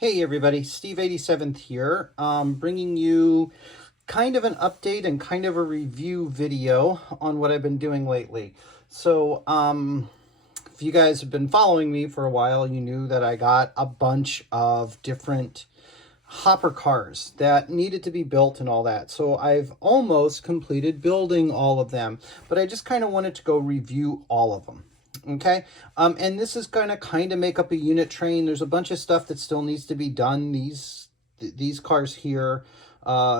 Hey everybody, Steve 87th here, bringing you kind of an update and kind of a review video on what I've been doing lately. So, if you guys have been following me for a while, you knew that I got a bunch of different hopper cars that needed to be built and all that. So I've almost completed building all of them, but I just kind of wanted to go review all of them. Okay, and this is going to kind of make up a unit train. There's a bunch of stuff that still needs to be done. These cars here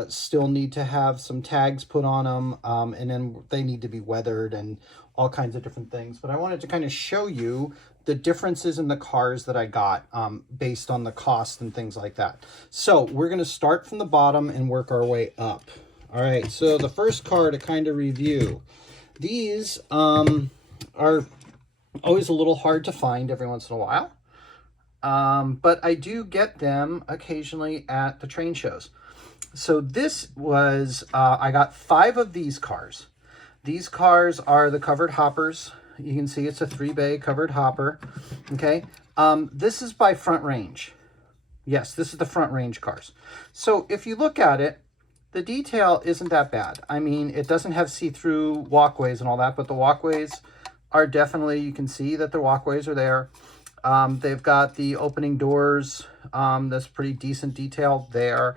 still need to have some tags put on them, and then they need to be weathered and all kinds of different things. But I wanted to kind of show you the differences in the cars that I got based on the cost and things like that. So we're going to start from the bottom and work our way up. All right, so the first car to kind of review. These are always a little hard to find every once in a while, but I do get them occasionally at the train shows. So this was, I got 5 of these cars. These cars are the covered hoppers. You can see it's a 3-bay covered hopper. Okay, this is by Front Range. Yes, this is the Front Range cars. So if you look at it, the detail isn't that bad. I mean, it doesn't have see-through walkways and all that, but the walkways are definitely, you can see that the walkways are there. They've got the opening doors. That's pretty decent detail there.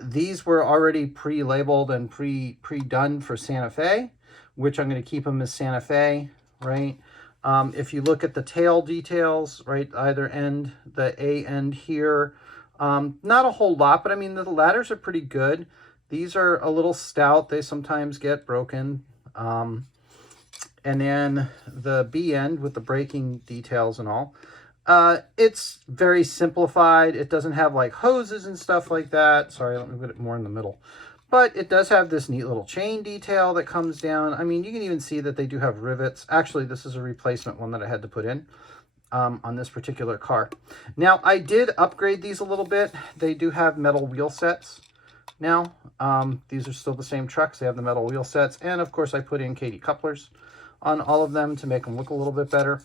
These were already pre-labeled and pre-done for Santa Fe, which I'm going to keep them as Santa Fe, right? If you look at the tail details, right, either end, the A end here, not a whole lot, but I mean, the ladders are pretty good. These are a little stout. They sometimes get broken. And then the B end with the braking details and all. It's very simplified. It doesn't have like hoses and stuff like that. Sorry, let me put it more in the middle. But it does have this neat little chain detail that comes down. I mean, you can even see that they do have rivets. Actually, this is a replacement one that I had to put in on this particular car. Now, I did upgrade these a little bit. They do have metal wheel sets now. These are still the same trucks. They have the metal wheel sets. And, of course, I put in Katy couplers on all of them to make them look a little bit better.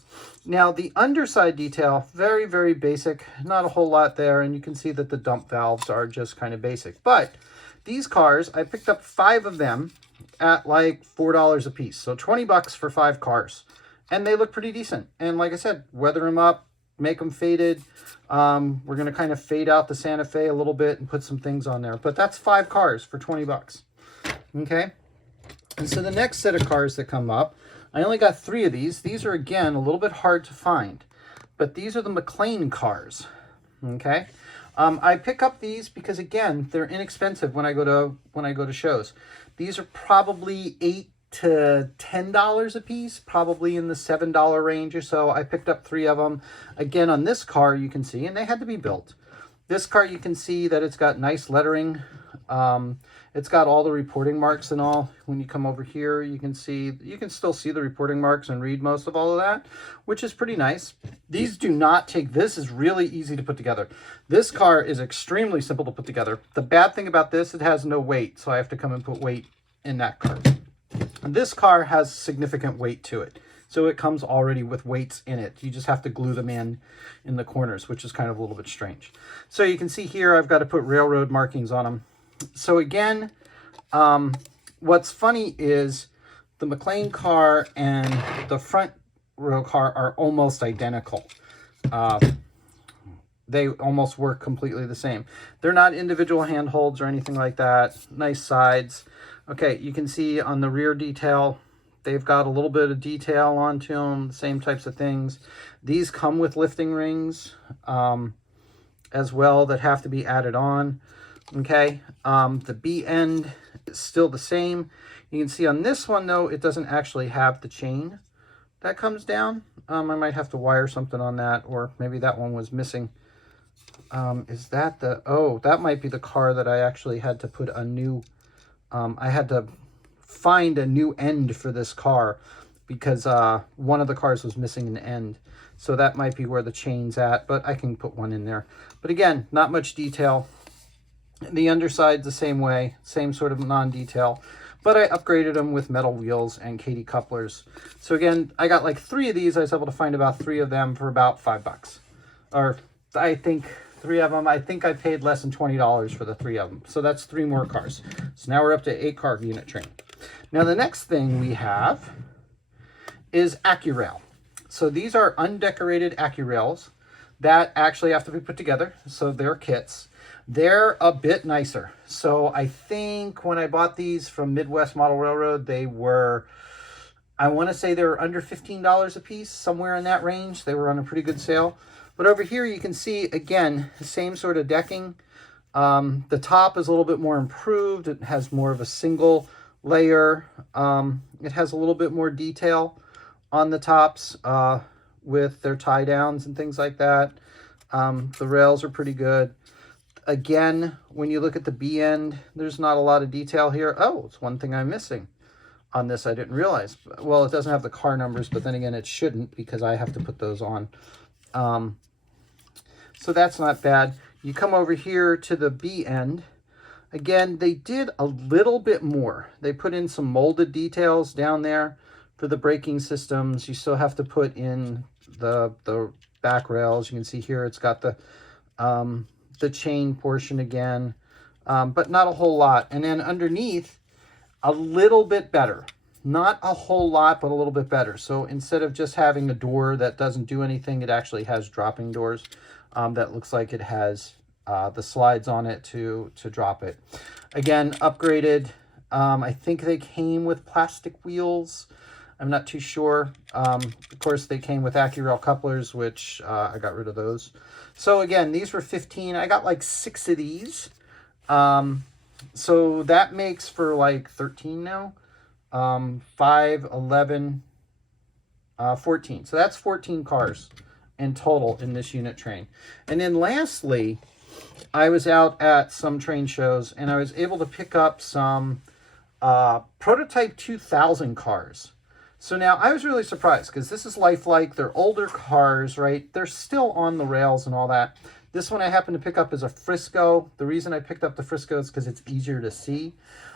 Now, the underside detail, very, very basic. Not a whole lot there, and you can see that the dump valves are just kind of basic. But these cars, I picked up 5 of them at like $4 a piece. So 20 bucks for 5 cars. And they look pretty decent. And like I said, weather them up, make them faded. We're going to kind of fade out the Santa Fe a little bit and put some things on there. But that's 5 cars for 20 bucks. Okay? And so the next set of cars that come up, I only got 3 of these. These are, again, a little bit hard to find. But these are the McKean cars. Okay? I pick up these because, again, they're inexpensive when I go to shows. These are probably $8 to $10 a piece, probably in the $7 range or so. I picked up 3 of them. Again, on this car, you can see, and they had to be built. This car, you can see that it's got nice lettering. It's got all the reporting marks and all. When you come over here, you can still see the reporting marks and read most of all of that, which is pretty nice. These do not take, this is really easy to put together. This car is extremely simple to put together. The bad thing about this, it has no weight, so I have to come and put weight in that car. And this car has significant weight to it. So it comes already with weights in it. You just have to glue them in the corners, which is kind of a little bit strange. So you can see here, I've got to put railroad markings on them. So again, what's funny is the McKean car and the front row car are almost identical. They almost work completely the same. They're not individual handholds or anything like that. Nice sides. Okay, you can see on the rear detail, they've got a little bit of detail onto them, the same types of things. These come with lifting rings as well that have to be added on. Okay, the B end is still the same. You can see on this one, though, it doesn't actually have the chain that comes down. I might have to wire something on that, or maybe that one was missing. Is that the, oh, that might be the car that I actually had to put a new, I had to find a new end for this car because one of the cars was missing an end. So that might be where the chain's at, but I can put one in there. But again, not much detail. The underside's the same way, same sort of non-detail, but I upgraded them with metal wheels and Katy couplers. So again, I got like 3 of these. I was able to find about 3 of them for about $5. Or I think 3 of them, I think I paid less than $20 for the 3 of them. So that's 3 more cars. So now we're up to 8 car unit train. Now the next thing we have is Accurail. So these are undecorated Accurails that actually have to be put together. So they're kits. They're a bit nicer. So I think when I bought these from Midwest Model Railroad, they were, I want to say they were under $15 a piece, somewhere in that range. They were on a pretty good sale. But over here you can see, again, the same sort of decking. The top is a little bit more improved. It has more of a single layer. It has a little bit more detail on the tops with their tie downs and things like that. The rails are pretty good. Again, when you look at the B end, there's not a lot of detail here. Oh, it's one thing I'm missing on this I didn't realize. Well, it doesn't have the car numbers, but then again, it shouldn't because I have to put those on. So that's not bad. You come over here to the B end. Again, they did a little bit more. They put in some molded details down there for the braking systems. You still have to put in the back rails. You can see here it's got the chain portion again, but not a whole lot. And then underneath, a little bit better. Not a whole lot, but a little bit better. So instead of just having a door that doesn't do anything, it actually has dropping doors that looks like it has the slides on it to drop it. Again, upgraded. I think they came with plastic wheels. I'm not too sure. Of course, they came with Accurail couplers, which I got rid of those. So again, these were 15. I got like 6 of these. So that makes for like 13 now. 5, 11, 14. So that's 14 cars in total in this unit train. And then lastly, I was out at some train shows and I was able to pick up some Prototype 2000 cars. So now I was really surprised because this is lifelike. They're older cars, right? They're still on the rails and all that. This one I happened to pick up is a Frisco. The reason I picked up the Frisco is because it's easier to see.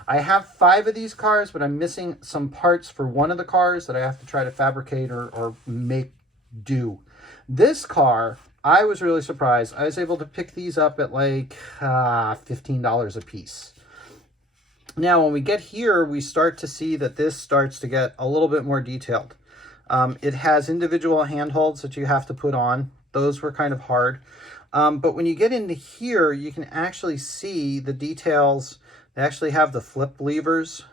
I have 5 of these cars, but I'm missing some parts for one of the cars that I have to try to fabricate or make do. This car, I was really surprised. I was able to pick these up at like $15 a piece. Now, when we get here, we start to see that this starts to get a little bit more detailed. It has individual handholds that you have to put on. Those were kind of hard. But when you get into here, you can actually see the details. They actually have the flip levers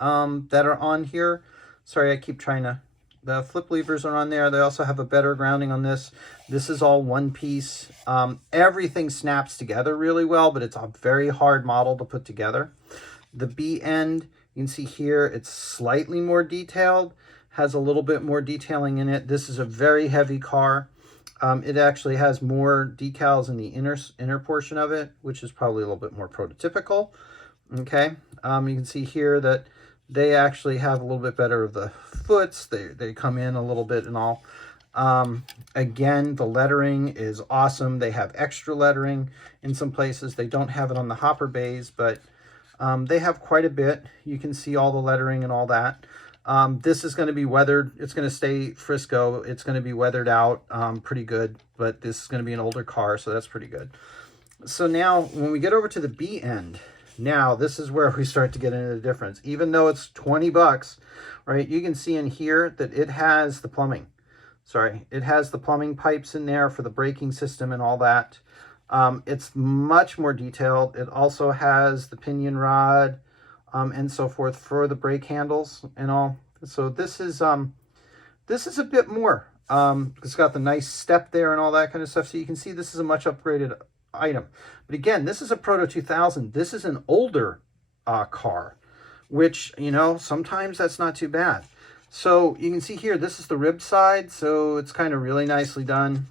that are on here. Sorry, I keep trying to... The flip levers are on there. They also have a better grounding on this. This is all one piece. Everything snaps together really well, but it's a very hard model to put together. The B end, you can see here, it's slightly more detailed, has a little bit more detailing in it. This is a very heavy car. It actually has more decals in the inner portion of it, which is probably a little bit more prototypical. Okay, you can see here that they actually have a little bit better of the foots. They come in a little bit and all. Again, the lettering is awesome. They have extra lettering in some places. They don't have it on the hopper bays, but they have quite a bit. You can see all the lettering and all that. This is going to be weathered. It's going to stay Frisco. It's going to be weathered out pretty good, but this is going to be an older car, so that's pretty good. So now when we get over to the B end, Now, this is where we start to get into the difference. Even though it's 20 bucks, right, you can see in here that it has the plumbing. Sorry, it has the plumbing pipes in there for the braking system and all that. It's much more detailed. It also has the pinion rod and so forth for the brake handles and all. So this is a bit more. It's got the nice step there and all that kind of stuff. So you can see this is a much upgraded item. But again, this is a Proto2000. This is an older car, which, you know, sometimes that's not too bad. So you can see here, this is the rib side. So it's kind of really nicely done.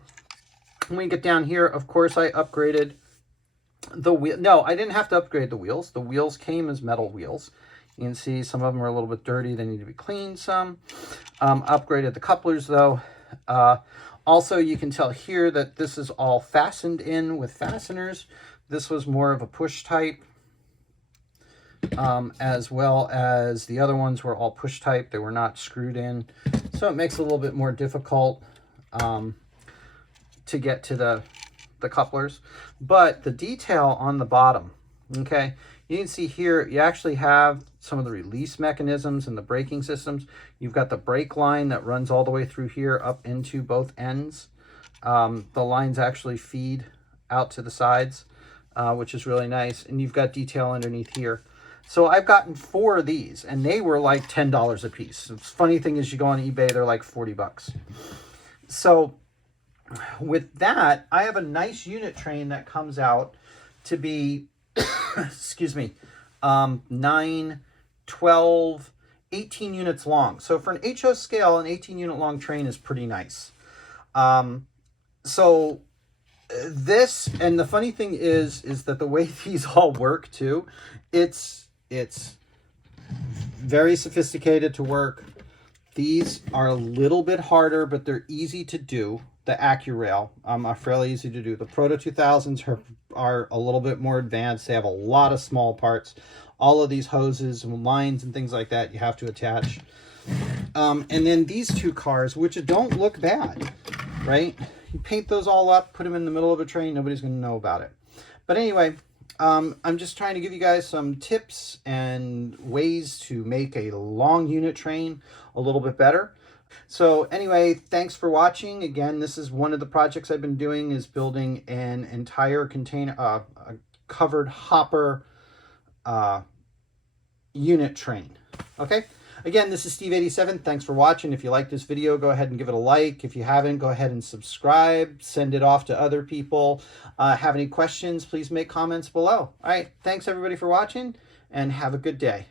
When we get down here, of course, I upgraded the wheel. No, I didn't have to upgrade the wheels. The wheels came as metal wheels. You can see some of them are a little bit dirty. They need to be cleaned some. Upgraded the couplers, though. Also, you can tell here that this is all fastened in with fasteners. This was more of a push type, as well as the other ones were all push type. They were not screwed in. So it makes it a little bit more difficult to get to the couplers. But the detail on the bottom, okay, you can see here, you actually have some of the release mechanisms and the braking systems. You've got the brake line that runs all the way through here up into both ends. The lines actually feed out to the sides, which is really nice. And you've got detail underneath here. So I've gotten 4 of these, and they were like $10 a piece. The funny thing is, you go on eBay, they're like 40 bucks. So with that, I have a nice unit train that comes out to be, excuse me, 9, 12, 18 units long. So for an HO scale, an 18 unit long train is pretty nice. So this, and the funny thing is that the way these all work too, it's very sophisticated to work. These are a little bit harder, but they're easy to do. The Accurail are fairly easy to do. The Proto2000s are a little bit more advanced. They have a lot of small parts. All of these hoses and lines and things like that you have to attach. And then these 2 cars, which don't look bad, right? You paint those all up, put them in the middle of a train, nobody's going to know about it. But anyway, I'm just trying to give you guys some tips and ways to make a long unit train a little bit better. So anyway, thanks for watching. Again, this is one of the projects I've been doing, is building an entire container, a covered hopper unit train. Okay. Again, this is Steve87. Thanks for watching. If you like this video, go ahead and give it a like. If you haven't, go ahead and subscribe. Send it off to other people. Have any questions, please make comments below. All right. Thanks, everybody, for watching, and have a good day.